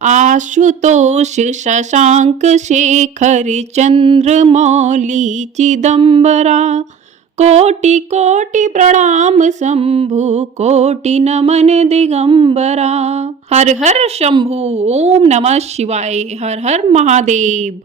आशुतोष शशांक शेखर चंद्रमौली चिदंबरा। कोटि कोटि प्रणाम शंभु, कोटि नमन दिगंबरा। हर हर शंभु। ओम नमः शिवाय। हर हर महादेव।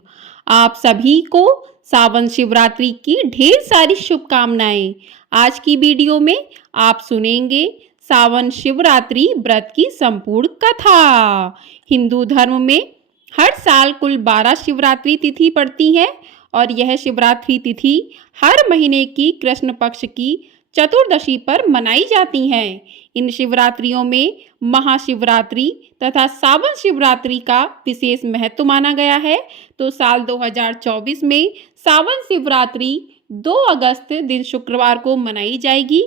आप सभी को सावन शिवरात्रि की ढेर सारी शुभकामनाएं। आज की वीडियो में आप सुनेंगे सावन शिवरात्रि व्रत की संपूर्ण कथा। हिंदू धर्म में हर साल कुल 12 शिवरात्रि तिथि पड़ती है और यह शिवरात्रि तिथि हर महीने की कृष्ण पक्ष की चतुर्दशी पर मनाई जाती हैं। इन शिवरात्रियों में महाशिवरात्रि तथा सावन शिवरात्रि का विशेष महत्व माना गया है। तो साल 2024 में सावन शिवरात्रि 2 अगस्त दिन शुक्रवार को मनाई जाएगी।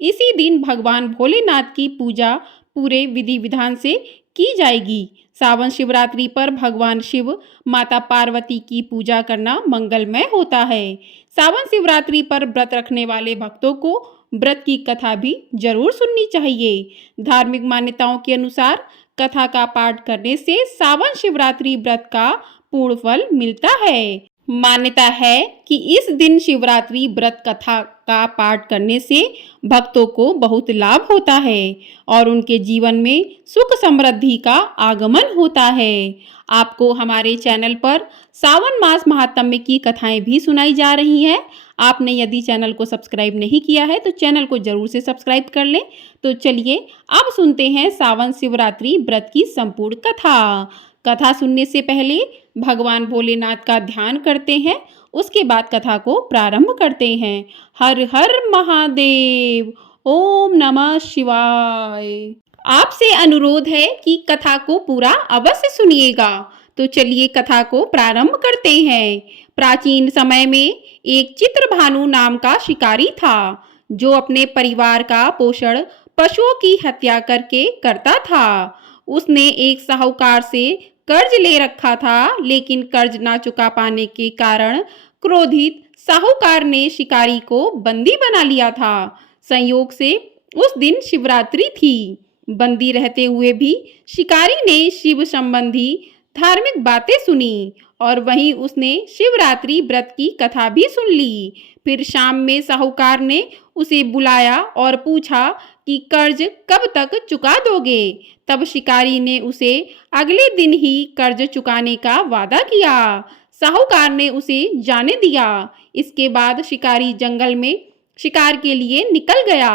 इसी दिन भगवान भोलेनाथ की पूजा पूरे विधि विधान से की जाएगी। सावन शिवरात्रि पर भगवान शिव माता पार्वती की पूजा करना मंगलमय होता है। सावन शिवरात्रि पर व्रत रखने वाले भक्तों को व्रत की कथा भी जरूर सुननी चाहिए। धार्मिक मान्यताओं के अनुसार कथा का पाठ करने से सावन शिवरात्रि व्रत का पूर्ण फल मिलता है। मान्यता है कि इस दिन शिवरात्रि व्रत कथा का पाठ करने से भक्तों को बहुत लाभ होता है और उनके जीवन में सुख समृद्धि का आगमन होता है। आपको हमारे चैनल पर सावन मास महात्म्य की कथाएं भी सुनाई जा रही हैं। आपने यदि चैनल को सब्सक्राइब नहीं किया है तो चैनल को जरूर से सब्सक्राइब कर लें। तो चलिए अब सुनते हैं सावन शिवरात्रि व्रत की संपूर्ण कथा। कथा सुनने से पहले भगवान भोलेनाथ का ध्यान करते हैं, उसके बाद कथा को प्रारंभ करते हैं। हर हर महादेव। ओम नमः शिवाय। आपसे अनुरोध है कि कथा को पूरा अवश्य सुनिएगा। तो चलिए कथा को प्रारंभ करते हैं। प्राचीन समय में एक चित्रभानु नाम का शिकारी था जो अपने परिवार का पोषण पशुओं की हत्या करके करता था। उसने एक साहूकार से कर्ज ले रखा था, लेकिन कर्ज ना चुका पाने के कारण क्रोधित साहूकार ने शिकारी को बंदी बना लिया था। संयोग से उस दिन शिवरात्रि थी। बंदी रहते हुए भी शिकारी ने शिव संबंधी धार्मिक बातें सुनी और वहीं उसने शिवरात्रि व्रत की कथा भी सुन ली। फिर शाम में साहूकार ने उसे बुलाया और पूछा कि कर्ज कब तक चुका दोगे। तब शिकारी ने उसे अगले दिन ही कर्ज चुकाने का वादा किया। साहूकार ने उसे जाने दिया। इसके बाद शिकारी जंगल में शिकार के लिए निकल गया।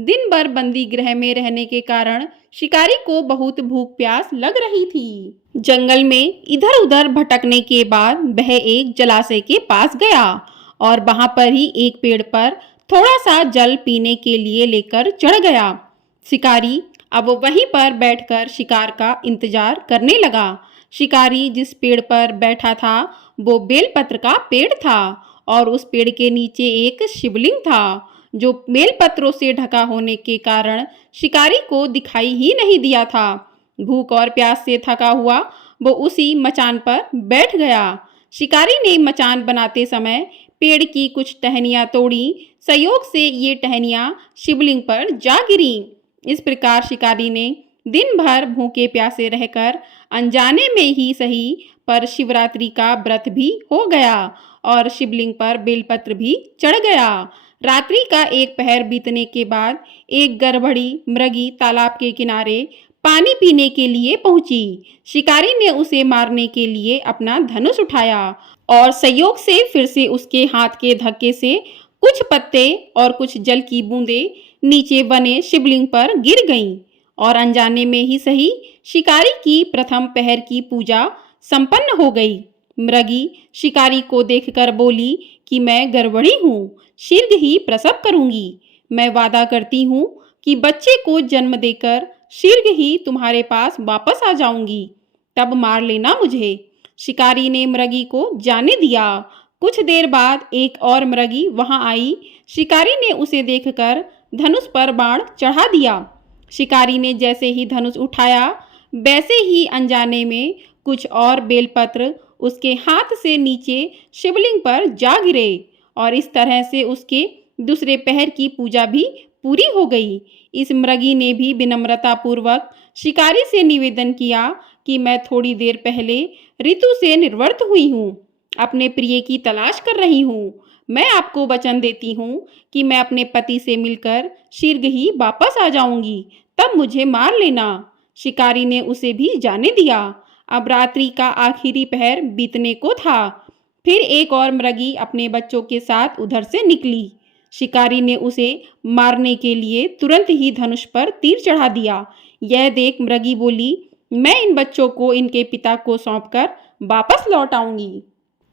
दिन भर बंदी गृह में रहने के कारण शिकारी को बहुत भूख प्यास लग रही थी। जंगल में इधर उधर भटकने के बाद वह एक जलाशय के पास गया और वहां पर ही एक पेड़ पर थोड़ा सा जल पीने के लिए लेकर चढ़ गया। शिकारी अब वहीं पर बैठकर शिकार का इंतजार करने लगा। शिकारी जिस पेड़ पर बैठा था वो बेलपत्र का पेड़ था और उस पेड़ के नीचे एक शिवलिंग था जो बेलपत्रों से ढका होने के कारण शिकारी को दिखाई ही नहीं दिया था। भूख और प्यास से थका हुआ वो उसी मचान पर बैठ गया। शिकारी ने मचान बनाते समय पेड़ की कुछ टहनियां तोड़ी। संयोग से ये टहनियां शिवलिंग पर जा गिरी। इस प्रकार शिकारी ने दिन भर भूखे प्यासे रहकर अनजाने में ही सही पर शिवरात्रि का व्रत भी हो गया और शिवलिंग पर बेलपत्र भी चढ़ गया। रात्रि का एक पहर बीतने के बाद एक गर्भड़ी मृगी तालाब के किनारे पानी पीने के लिए पहुंची। शिकारी ने उसे मारने के लिए अपना धनुष उठाया और संयोग से फिर से उसके हाथ के धक्के से कुछ पत्ते और कुछ जल की बूंदें नीचे बने शिवलिंग पर गिर गईं और अनजाने में ही सही शिकारी की प्रथम पहर की पूजा संपन्न हो गई। मृगी शिकारी को देखकर बोली कि मैं गर्भणी हूँ, शीघ्र ही प्रसव करूंगी। मैं वादा करती हूँ कि बच्चे को जन्म देकर शीघ्र ही तुम्हारे पास वापस आ जाऊंगी, तब मार लेना मुझे। शिकारी ने मृगी को जाने दिया। कुछ देर बाद एक और मृगी वहां आई। शिकारी ने उसे देखकर धनुष पर बाण चढ़ा दिया। शिकारी ने जैसे ही धनुष उठाया वैसे ही अनजाने में कुछ और बेलपत्र उसके हाथ से नीचे शिवलिंग पर जा गिरे और इस तरह से उसके दूसरे पहर की पूजा भी पूरी हो गई। इस मृगी ने भी विनम्रता पूर्वक शिकारी से निवेदन किया कि मैं थोड़ी देर पहले ऋतु से निर्वर्त हुई हूँ, अपने प्रिय की तलाश कर रही हूँ। मैं आपको वचन देती हूँ कि मैं अपने पति से मिलकर शीघ्र ही वापस आ जाऊंगी, तब मुझे मार लेना। शिकारी ने उसे भी जाने दिया। अब रात्रि का आखिरी पहर बीतने को था। फिर एक और मृगी अपने बच्चों के साथ उधर से निकली। शिकारी ने उसे मारने के लिए तुरंत ही धनुष पर तीर चढ़ा दिया। यह देख मृगी बोली, मैं इन बच्चों को इनके पिता को सौंपकर वापस लौट आऊंगी,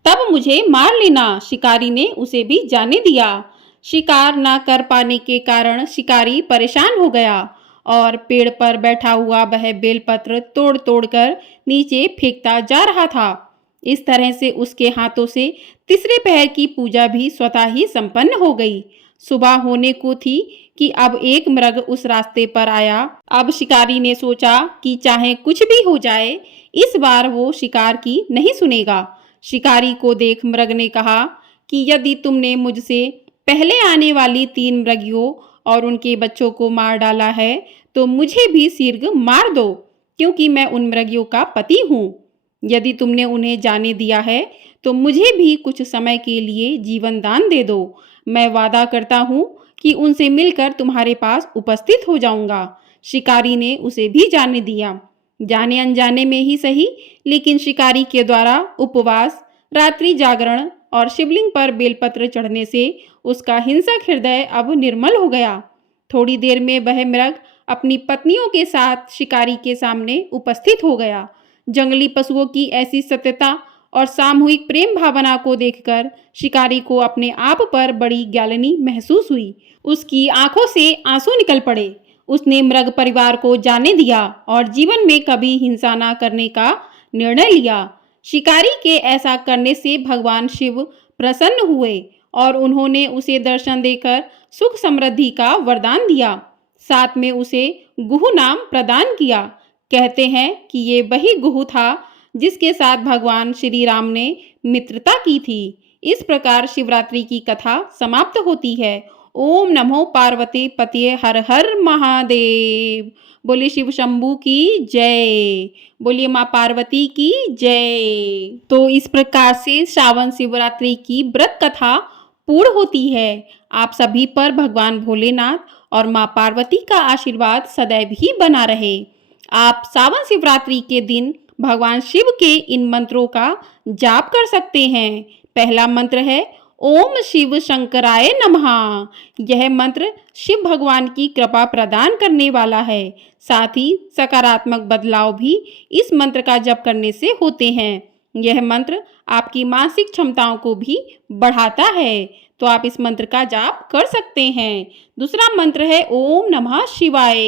तब मुझे मार लेना। शिकारी ने उसे भी जाने दिया। शिकार न कर पाने के कारण शिकारी परेशान हो गया और पेड़ पर बैठा हुआ वह बेलपत्र तोड़ तोड़ कर नीचे फेंकता जा रहा था। इस तरह से उसके हाथों से तीसरे पहर की पूजा भी स्वतः ही संपन्न हो गई। सुबह होने को थी कि अब एक मृग उस रास्ते पर आया। अब शिकारी ने सोचा कि चाहे कुछ भी हो जाए, इस बार वो शिकार की नहीं सुनेगा। शिकारी को देख मृग ने कहा कि यदि तुमने मुझसे पहले आने वाली 3 मृगियों और उनके बच्चों को मार डाला है, तो मुझे भी शीघ्र मार दो, क्योंकि मैं उन मृगियों का पति हूँ। यदि तुमने उन्हें जाने दिया है, तो मुझे भी कुछ समय के लिए जीवन दान दे दो। मैं वादा करता हूँ कि उनसे मिलकर तुम्हारे पास उपस्थित हो जाऊंगा। शिकारी ने उसे भी जाने दिया। जाने अनजाने में ही सही, लेकिन शिकारी के द्वारा उपवास, रात्रि जागरण और शिवलिंग पर बेलपत्र चढ़ने से उसका हिंसक हृदय अब निर्मल हो गया। थोड़ी देर में वह मृग अपनी पत्नियों के साथ शिकारी के सामने उपस्थित हो गया। जंगली पशुओं की ऐसी सत्यता और सामूहिक प्रेम भावना को देखकर शिकारी को अपने आप पर बड़ी ग्लानि महसूस हुई। उसकी आंखों से आंसू निकल पड़े। उसने मृग परिवार को जाने दिया और जीवन में कभी हिंसा न करने का निर्णय लिया। शिकारी के ऐसा करने से भगवान शिव प्रसन्न हुए और उन्होंने उसे दर्शन देकर सुख समृद्धि का वरदान दिया। साथ में उसे गुह नाम प्रदान किया। कहते हैं कि ये वही गुह था जिसके साथ भगवान श्री राम ने मित्रता की थी। इस प्रकार शिवरात्रि की कथा समाप्त होती है। ओम नमो पार्वती पतये हर हर महादेव। बोलिए शिव शंभू की जय। बोलिए माँ पार्वती की जय। तो इस प्रकार से श्रावण शिवरात्रि की व्रत कथा पूर्ण होती है। आप सभी पर भगवान भोलेनाथ और माँ पार्वती का आशीर्वाद सदैव ही बना रहे। आप सावन शिवरात्रि के दिन भगवान शिव के इन मंत्रों का जाप कर सकते हैं। पहला मंत्र है ओम शिव शंकराय नमः। यह मंत्र शिव भगवान की कृपा प्रदान करने वाला है। साथ ही सकारात्मक बदलाव भी इस मंत्र का जप करने से होते हैं। यह मंत्र आपकी मानसिक क्षमताओं को भी बढ़ाता है, तो आप इस मंत्र का जाप कर सकते हैं। दूसरा मंत्र है ओम नमः शिवाय।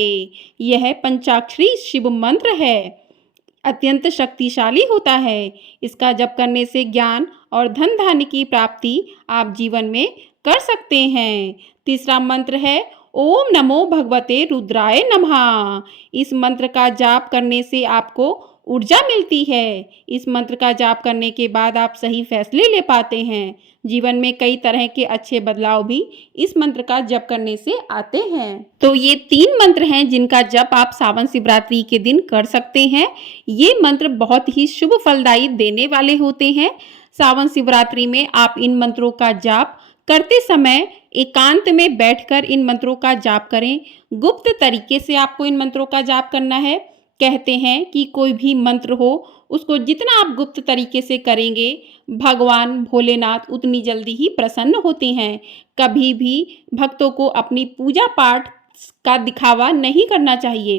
यह पंचाक्षरी शिव मंत्र है, अत्यंत शक्तिशाली होता है। इसका जप करने से ज्ञान और धन धान्य की प्राप्ति आप जीवन में कर सकते हैं। तीसरा मंत्र है ओम नमो भगवते रुद्राय नमः। इस मंत्र का जाप करने से आपको ऊर्जा मिलती है। इस मंत्र का जाप करने के बाद आप सही फैसले ले पाते हैं। जीवन में कई तरह के अच्छे बदलाव भी इस मंत्र का जप करने से आते हैं। तो ये 3 मंत्र हैं जिनका जप आप सावन शिवरात्रि के दिन कर सकते हैं। ये मंत्र बहुत ही शुभ फलदायी देने वाले होते हैं। सावन शिवरात्रि में आप इन मंत्रों का जाप करते समय एकांत में बैठकर इन मंत्रों का जाप करें। गुप्त तरीके से आपको इन मंत्रों का जाप करना है। कहते हैं कि कोई भी मंत्र हो, उसको जितना आप गुप्त तरीके से करेंगे, भगवान भोलेनाथ उतनी जल्दी ही प्रसन्न होते हैं। कभी भी भक्तों को अपनी पूजा पाठ का दिखावा नहीं करना चाहिए।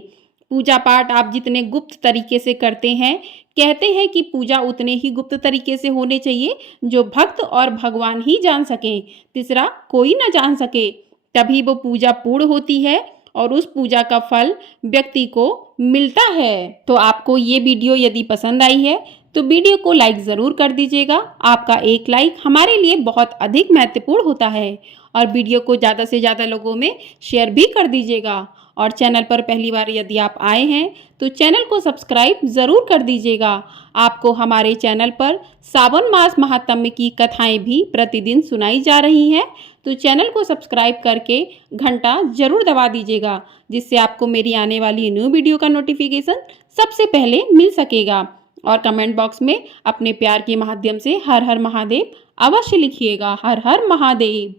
पूजा पाठ आप जितने गुप्त तरीके से करते हैं, कहते हैं कि पूजा उतने ही गुप्त तरीके से होने चाहिए जो भक्त और भगवान ही जान सकें, तीसरा कोई ना जान सके। तभी वो पूजा पूर्ण होती है और उस पूजा का फल व्यक्ति को मिलता है। तो आपको ये वीडियो यदि पसंद आई है तो वीडियो को लाइक ज़रूर कर दीजिएगा। आपका एक लाइक हमारे लिए बहुत अधिक महत्वपूर्ण होता है। और वीडियो को ज़्यादा से ज़्यादा लोगों में शेयर भी कर दीजिएगा। और चैनल पर पहली बार यदि आप आए हैं तो चैनल को सब्सक्राइब ज़रूर कर दीजिएगा। आपको हमारे चैनल पर सावन मास महात्म्य की कथाएं भी प्रतिदिन सुनाई जा रही हैं, तो चैनल को सब्सक्राइब करके घंटा ज़रूर दबा दीजिएगा, जिससे आपको मेरी आने वाली न्यू वीडियो का नोटिफिकेशन सबसे पहले मिल सकेगा। और कमेंट बॉक्स में अपने प्यार के माध्यम से हर हर महादेव अवश्य लिखिएगा। हर हर महादेव।